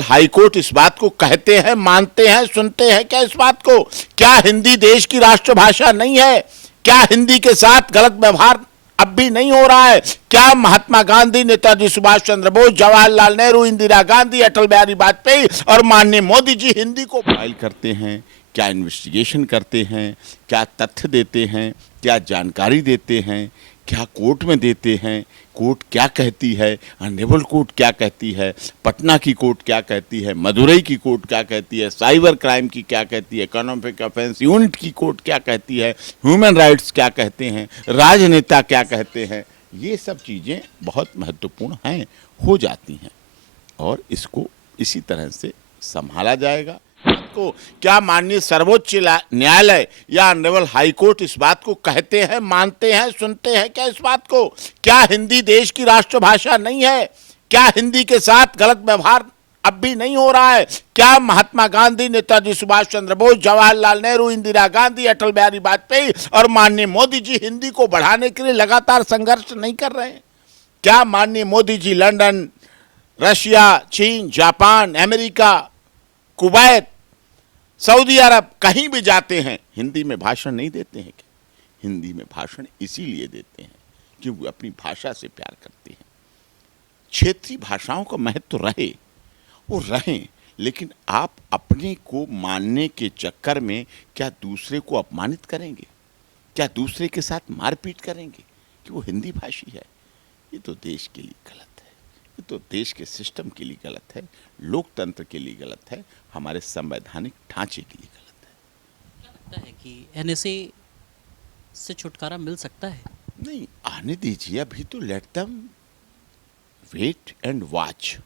Honourable high court इस बात को कहते हैं, मानते हैं, सुनते हैं क्या इस बात को? क्या हिंदी देश की राष्ट्रभाषा नहीं है? क्या हिंदी के साथ गलत व्यवहार अब भी नहीं हो रहा है? क्या महात्मा गांधी, नेताजी सुभाष चंद्र बोस, जवाहरलाल नेहरू, इंदिरा गांधी, अटल बिहारी वाजपेयी और माननीय मोदी जी हिंदी को फाइल करते हैं? क्या इन्वेस्टिगेशन करते हैं? क्या तथ्य देते हैं? क्या जानकारी देते हैं? क्या कोर्ट में देते हैं? कोर्ट क्या कहती है? ऑनरेबल कोर्ट क्या कहती है? पटना की कोर्ट क्या कहती है? मदुरई की कोर्ट क्या कहती है? साइबर क्राइम की क्या कहती है? इकोनॉमिक ऑफेंस यूनिट की कोर्ट क्या कहती है? ह्यूमन राइट्स क्या कहते हैं? राजनेता क्या कहते हैं? ये सब चीज़ें बहुत महत्वपूर्ण हैं, हो जाती हैं, और इसको इसी तरह से संभाला जाएगा। को क्या माननीय सर्वोच्च न्यायालय या ऑनरेबल हाई कोर्ट इस बात को कहते हैं, मानते हैं, सुनते हैं क्या इस बात को? क्या हिंदी देश की राष्ट्रभाषा नहीं है? क्या हिंदी के साथ गलत व्यवहार अब भी नहीं हो रहा है? क्या महात्मा गांधी, नेताजी सुभाष चंद्र बोस, जवाहरलाल नेहरू, इंदिरा गांधी, अटल बिहारी वाजपेयी और माननीय मोदी जी हिंदी को बढ़ाने के लिए लगातार संघर्ष नहीं कर रहे हैं? क्या माननीय मोदी जी लंदन, रशिया, चीन, जापान, अमेरिका, कुवैत, सऊदी अरब कहीं भी जाते हैं हिंदी में भाषण नहीं देते हैं क्या? हिंदी में भाषण इसीलिए देते हैं कि वो अपनी भाषा से प्यार करते हैं। क्षेत्रीय भाषाओं का महत्व रहे, वो रहें, लेकिन आप अपने को मानने के चक्कर में क्या दूसरे को अपमानित करेंगे? क्या दूसरे के साथ मारपीट करेंगे कि वो हिंदी भाषी है? ये तो देश के लिए गलत है, ये तो देश के सिस्टम के लिए गलत है, लोकतंत्र के लिए गलत है, हमारे संवैधानिक ढांचे के लिए गलत है। क्या लगता है कि एनएसए से छुटकारा मिल सकता है? नहीं, आने दीजिए, अभी तो let them wait and watch.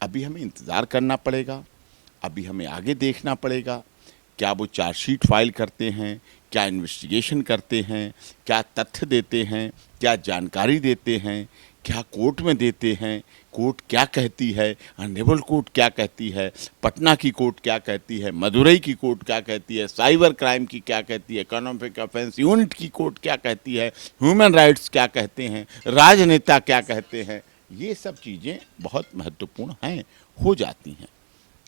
अभी हमें इंतज़ार करना पड़ेगा, अभी हमें आगे देखना पड़ेगा। क्या वो चार्जशीट फाइल करते हैं? क्या इन्वेस्टिगेशन करते हैं? क्या तथ्य देते हैं? क्या जानकारी देते हैं? क्या कोर्ट में देते हैं? कोर्ट क्या कहती है? ऑनरेबल कोर्ट क्या कहती है? पटना की कोर्ट क्या कहती है? मदुरई की कोर्ट क्या कहती है? साइबर क्राइम की क्या कहती है? इकोनॉमिक ऑफेंस यूनिट की कोर्ट क्या कहती है? ह्यूमन राइट्स क्या कहते हैं? राजनेता क्या कहते हैं? ये सब चीज़ें बहुत महत्वपूर्ण हैं, हो जाती हैं,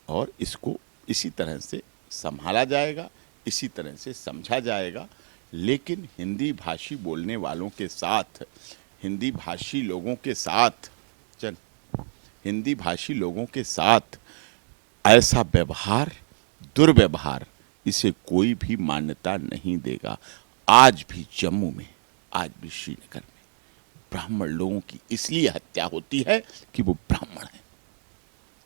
और इसको इसी तरह से संभाला जाएगा, इसी तरह से समझा जाएगा। लेकिन हिंदी भाषी बोलने वालों के साथ, हिंदी भाषी लोगों के साथ, हिंदी भाषी लोगों के साथ ऐसा व्यवहार, दुर्व्यवहार, इसे कोई भी मान्यता नहीं देगा। आज भी जम्मू में, आज भी श्रीनगर में ब्राह्मण लोगों की इसलिए हत्या होती है कि वो ब्राह्मण हैं।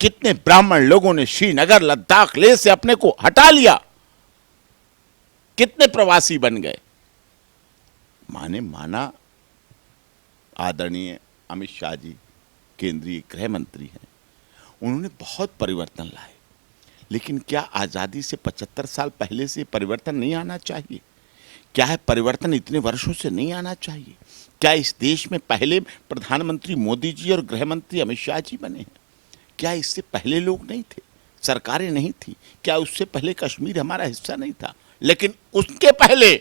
कितने ब्राह्मण लोगों ने श्रीनगर, लद्दाख, लेह से अपने को हटा लिया, कितने प्रवासी बन गए। माने माना आदरणीय अमित शाह जी केंद्रीय गृह मंत्री हैं, उन्होंने बहुत परिवर्तन लाए, लेकिन क्या आज़ादी से 75 साल पहले से परिवर्तन नहीं आना चाहिए? क्या है परिवर्तन इतने वर्षों से नहीं आना चाहिए? क्या इस देश में पहले प्रधानमंत्री मोदी जी और गृह मंत्री अमित शाह जी बने हैं? क्या इससे पहले लोग नहीं थे, सरकारें नहीं थी? क्या उससे पहले कश्मीर हमारा हिस्सा नहीं था? लेकिन उसके पहले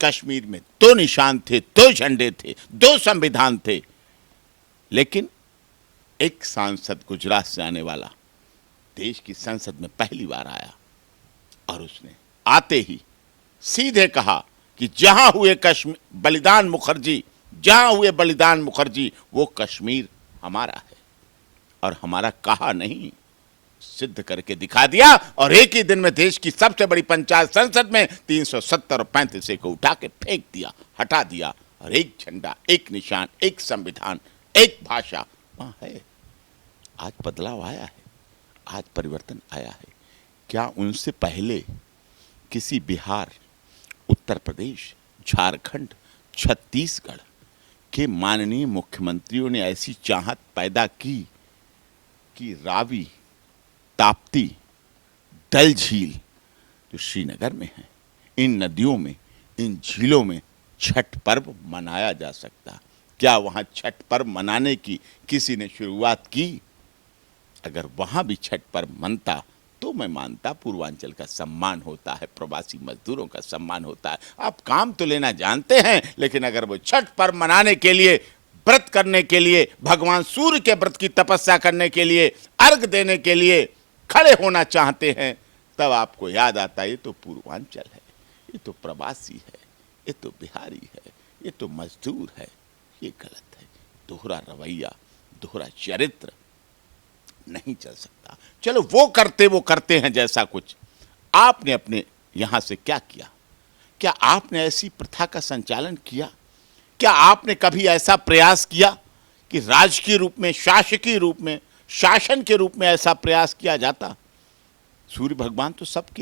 कश्मीर में 2 निशान थे, 2 झंडे थे, 2 संविधान थे। लेकिन एक सांसद गुजरात से आने वाला देश की संसद में पहली बार आया, और उसने आते ही सीधे कहा कि जहां हुए बलिदान मुखर्जी, जहां हुए बलिदान मुखर्जी, वो कश्मीर हमारा है। और हमारा कहा नहीं, सिद्ध करके दिखा दिया, और एक ही दिन में देश की सबसे बड़ी पंचायत संसद में 370 और 35 को उठा के फेंक दिया, हटा दिया, और एक झंडा, एक निशान, एक संविधान, एक भाषा वहां है। आज बदलाव आया है, आज परिवर्तन आया है। क्या उनसे पहले किसी बिहार, उत्तर प्रदेश, झारखंड, छत्तीसगढ़ के माननीय मुख्यमंत्रियों ने ऐसी चाहत पैदा की कि रावी, ताप्ती, डल झील जो श्रीनगर में है, इन नदियों में, इन झीलों में छठ पर्व मनाया जा सकता? क्या वहाँ छठ पर्व मनाने की किसी ने शुरुआत की? अगर वहाँ भी छठ पर्व मनता तो मैं मानता पूर्वांचल का सम्मान होता है, प्रवासी मजदूरों का सम्मान होता है। आप काम तो लेना जानते हैं, लेकिन अगर वो छठ पर्व मनाने के लिए, व्रत करने के लिए, भगवान सूर्य के व्रत की तपस्या करने के लिए, अर्घ देने के लिए खड़े होना चाहते हैं, तब आपको याद आता है ये तो पूर्वांचल है, ये तो प्रवासी है, ये तो बिहारी है, ये तो मजदूर है। ये गलत है। दोहरा रवैया, दोहरा चरित्र नहीं चल सकता। चलो वो करते हैं जैसा कुछ। आपने अपने यहां से क्या किया? क्या आपने ऐसी प्रथा का संचालन किया? क्या आपने कभी ऐसा प्रयास किया कि राजकीय रूप में, शासकीय रूप में, शासन के रूप में ऐसा प्रयास किया जाता? सूर्य भगवान तो सबके